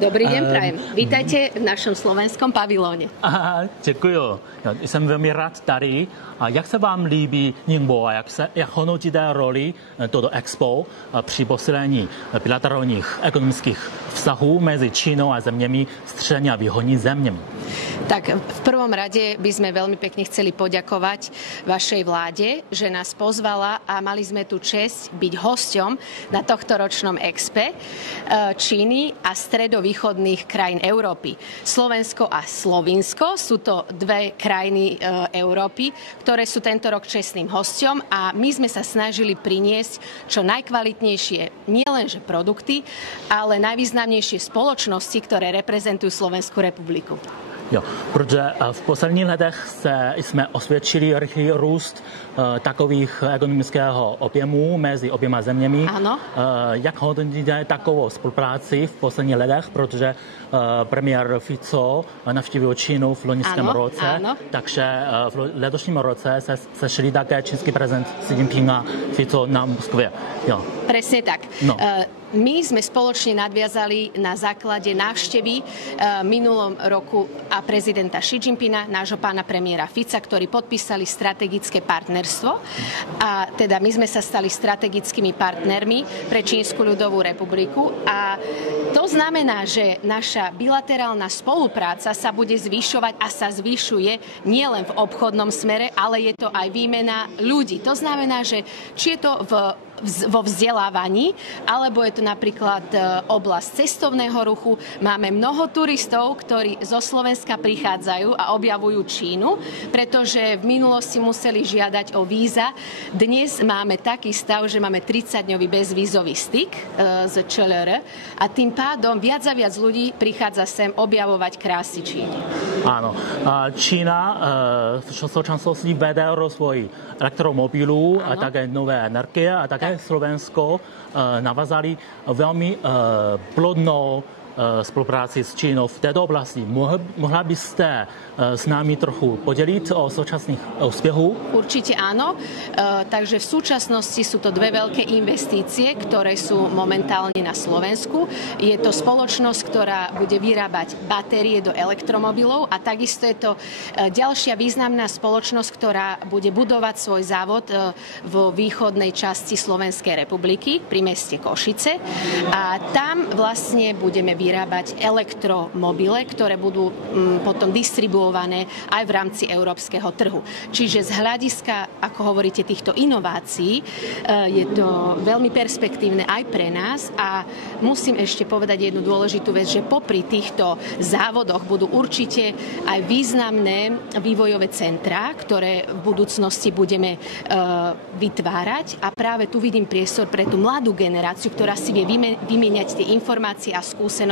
Dobrý deň, prajem. Vítajte v našem slovenskom pavilóne. Děkuji. Jsem velmi rád tady. A jak se vám líbí Ningbo a jak hodnotíte roli toto expo při posílení bilaterálních ekonomických vztahů mezi Čínou a zeměmi střední a východní zeměmi? Tak v prvom rade by sme veľmi pekne chceli poďakovať vašej vláde, že nás pozvala a mali sme tu česť byť hosťom na tohtoročnom expe Číny a stredovýchodných krajín Európy. Slovensko a Slovinsko sú to dve krajiny Európy, ktoré sú tento rok čestným hosťom a my sme sa snažili priniesť čo najkvalitnejšie nielenže produkty, ale najvýznamnejšie spoločnosti, ktoré reprezentujú Slovenskú republiku. Jo, protože v posledních letech jsme osvědčili rychlý růst takových ekonomického objemu mezi oběma zeměmi. Ano. Jak hodnotíte takovou spolupráci v posledních letech, protože premiér Fico navštívil Čínu v loňském roce, ano. takže v letošním roce se sešli také čínský prezident Xi Jinping a Fico na Moskvě. Jo. Presne tak. No. My sme spoločne nadviazali na základe návštevy minulom roku a prezidenta Xi Jinpinga, nášho pána premiéra Fica, ktorí podpísali strategické partnerstvo. A teda my sme sa stali strategickými partnermi pre Čínsku ľudovú republiku. A to znamená, že naša bilaterálna spolupráca sa bude zvyšovať a sa zvyšuje nielen v obchodnom smere, ale je to aj výmena ľudí. To znamená, že či je to vo vzdelávaní, alebo je to napríklad oblasť cestovného ruchu. Máme mnoho turistov, ktorí zo Slovenska prichádzajú a objavujú Čínu, pretože v minulosti museli žiadať o víza. Dnes máme taký stav, že máme 30-dňový bezvízový styk z ČLR a tým pádom viac a viac ľudí prichádza sem objavovať krásy Číny. Áno. Čína v současnosti vede rozvoj elektromobilů a také nové energie a také Slovensko navázali velmi plodnou spolupráci s Čínou v této oblasti. Mohla byste s námi trochu podeliť o súčasných úspechov? Určite áno. Takže v súčasnosti sú to dve veľké investície, ktoré sú momentálne na Slovensku. Je to spoločnosť, ktorá bude vyrábať batérie do elektromobilov a takisto je to ďalšia významná spoločnosť, ktorá bude budovať svoj závod vo východnej časti Slovenskej republiky pri meste Košice. A tam vlastne budeme vyrábať elektromobile, ktoré budú potom distribuované aj v rámci európskeho trhu. Čiže z hľadiska, ako hovoríte, týchto inovácií je to veľmi perspektívne aj pre nás a musím ešte povedať jednu dôležitú vec, že popri týchto závodoch budú určite aj významné vývojové centrá, ktoré v budúcnosti budeme vytvárať a práve tu vidím priestor pre tú mladú generáciu, ktorá si vie vymieňať tie informácie a skúsenosti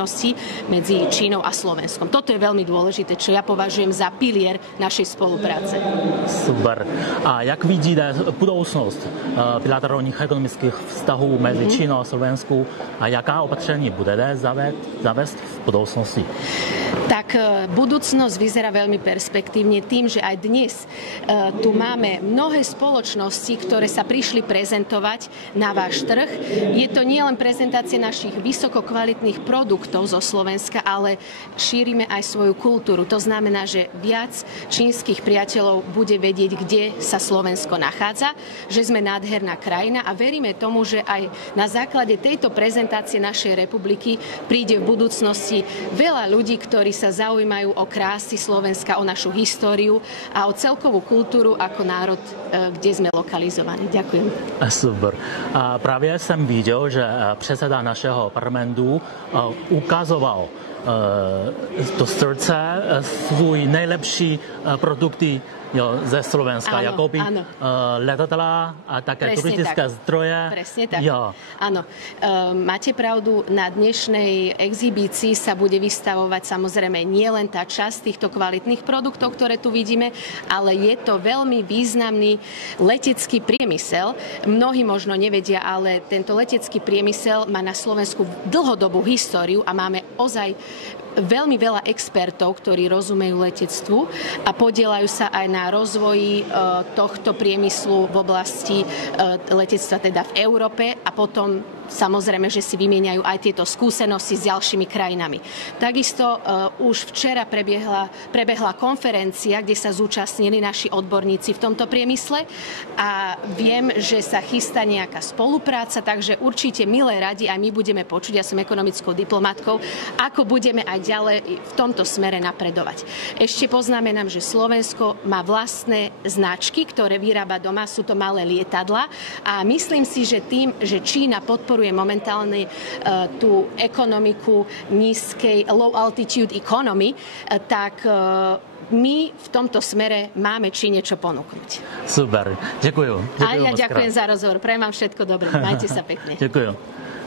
medzi Čínou a Slovenskom. Toto je veľmi dôležité, čo ja považujem za pilier našej spolupráce. Super. A jak vidíte budoucnost bilaterálních ekonomických vztahů mezi Čínou a Slovenskou a jaká opatření budete zavést v budoucnosti? Tak budúcnosť vyzerá veľmi perspektívne tým, že aj dnes tu máme mnohé spoločnosti, ktoré sa prišli prezentovať na váš trh. Je to nielen prezentácia našich vysokokvalitných produktov zo Slovenska, ale šírime aj svoju kultúru. To znamená, že viac čínskych priateľov bude vedieť, kde sa Slovensko nachádza, že sme nádherná krajina a veríme tomu, že aj na základe tejto prezentácie našej republiky príde v budúcnosti veľa ľudí, ktorí sa zaujímajú o krásy Slovenska, o našu históriu a o celkovú kultúru ako národ, kde sme lokalizovaní. Ďakujem. Super. A právě jsem viděl, že předseda našeho parlamentu ukazoval do srdce svůj nejlepší produkty ze Slovenska, ako by letadlá a také turistické zdroje. Presne tak. Jo. Áno. Máte pravdu, na dnešnej exhibícii sa bude vystavovať samozrejme nie len tá časť týchto kvalitných produktov, ktoré tu vidíme, ale je to veľmi významný letecký priemysel. Mnohí možno nevedia, ale tento letecký priemysel má na Slovensku dlhodobú históriu a máme ozaj veľmi veľa expertov, ktorí rozumejú letectvu a podieľajú sa aj na rozvoji tohto priemyslu v oblasti letectva teda v Európe a potom samozrejme, že si vymieňajú aj tieto skúsenosti s ďalšími krajinami. Takisto už včera prebehla konferencia, kde sa zúčastnili naši odborníci v tomto priemysle a viem, že sa chystá nejaká spolupráca, takže určite milé radi aj my budeme počuť, ja som ekonomickou diplomatkou, ako budeme aj ďalej v tomto smere napredovať. Ešte poznamenám, že Slovensko má vlastné značky, ktoré vyrába doma, sú to malé lietadla a myslím si, že tým, že Čína podporuje momentálne tú ekonomiku nízkej low altitude economy, tak my v tomto smere máme Číne čo ponúknuť. Super, ďakujem. A ja ďakujem za rozhovor. Prajem vám všetko dobré. Majte sa pekne. Ďakujem.